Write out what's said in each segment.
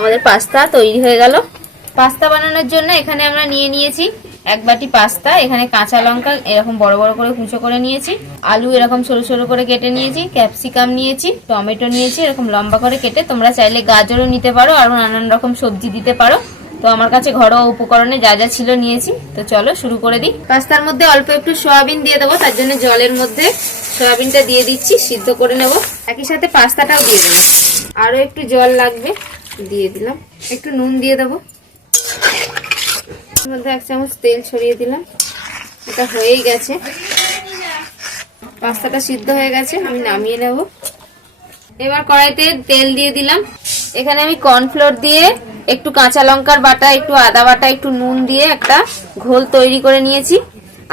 আমাদের পাস্তা তৈরি হয়ে গেল। পাস্তা বানানোর জন্য এখানে আমরা নিয়ে নিয়েছি 1 বাটি পাস্তা। এখানে কাঁচা লঙ্কা এরকম বড় বড় করে কুচো করে নিয়েছি, আলু এরকম সরু সরু করে কেটে নিয়েছি, ক্যাপসিকাম নিয়েছি, টমেটো নিয়েছি এরকম লম্বা করে কেটে। তোমরা চাইলে গাজরও নিতে পারো, আর নানান রকম সবজি দিতে পারো। তো আমার কাছে ঘরোয়া উপকরণে যা যা ছিল নিয়েছি। তো চলো শুরু করে দিই। পাস্তার মধ্যে অল্প একটু সয়াবিন দিয়ে দেবো, তার জন্য জলের মধ্যে সয়াবিনটা দিয়ে দিচ্ছি, সিদ্ধ করে নেব। একই সাথে পাস্তাটাও দিয়ে দেবো, আরো একটু জল লাগবে, দিয়ে দিলাম। একটু নুন দিয়ে দেবো, এর মধ্যে 1 চামচ তেল ছড়িয়ে দিলাম। এটা হয়েই গেছে, পাস্তাটা সিদ্ধ হয়ে গেছে, আমি নামিয়ে নেব। এবার কড়াইতে তেল দিয়ে দিলাম। এখানে আমি কর্নফ্লোর দিয়ে একটু কাঁচা লঙ্কার বাটা, একটু আদা বাটা, একটু নুন দিয়ে একটা ঘোল তৈরি করে নিয়েছি।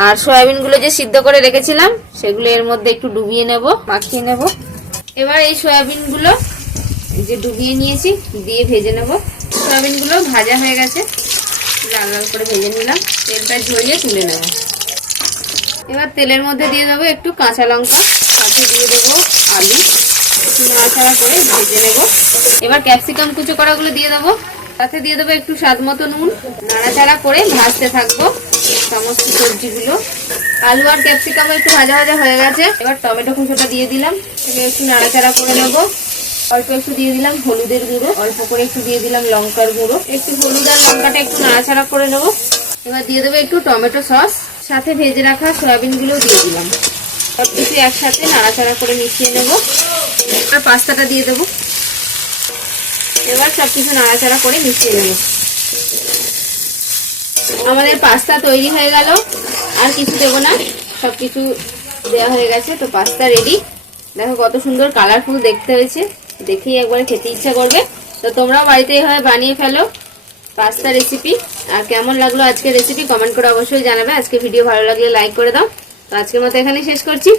আর সয়াবিন গুলো যে সিদ্ধ করে রেখেছিলাম সেগুলো এর মধ্যে একটু ডুবিয়ে নেব, মাখিয়ে নেব। এবার এই সয়াবিন গুলো যে ডুবিয়ে নিয়েছি দিয়ে ভেজে নেব। সয়াবিন গুলো ভাজা হয়ে গেছে, লাল লাল করে ভেজে নিলাম। তেলটা ঝরিয়ে তুলে নেব। এবার তেলের মধ্যে দিয়ে দেবো একটু কাঁচা লঙ্কা, সাথে দিয়ে দেবো আলু, একটু নাড়াচাড়া করে ভেজে নেব। এবার ক্যাপসিকাম কুচো করাগুলো দিয়ে দেবো, সাথে দিয়ে দেবো একটু স্বাদ মতো নুন। নাড়াচাড়া করে ভাজতে থাকবো সমস্ত সবজিগুলো। আলু আর ক্যাপসিকাম একটু ভাজা ভাজা হয়ে গেছে। এবার টমেটো কুচোটা দিয়ে দিলাম, একটু নাড়াচাড়া করে নেব। অল্প একটু দিয়ে দিলাম হলুদের গুঁড়ো, অল্প করে একটু দিয়ে দিলাম লঙ্কার গুঁড়ো, একটু হলুদ আর লঙ্কাটা একটু নাড়াচাড়া করে নেব। এবার দিয়ে দেবো একটু টমেটো সস, সাথে ভেজে রাখা সয়াবিন গুলো দিয়ে দিলাম। সবকিছু একসাথে নাড়াচাড়া করে মিশিয়ে নেব। এবার পাস্তাটা দিয়ে দেবো। এবার সবকিছু নাড়াচাড়া করে মিশিয়ে নেব। আমাদের পাস্তা তৈরি হয়ে গেল, আর কিছু দেবো না, সবকিছু দেওয়া হয়ে গেছে। তো পাস্তা রেডি। দেখো কত সুন্দর কালারফুল দেখতে হয়েছে, দেখেই একবারে খেতে ইচ্ছা করবে। তো তোমরাও বাড়িতে এভাবে বানিয়ে ফেলো পাস্তা রেসিপি। আর কেমন লাগলো আজকের রেসিপি কমেন্ট করে অবশ্যই জানাবে। আজকে ভিডিও ভালো লাগলে লাইক করে দাও। তো আজকের মতো এখানেই শেষ করছি।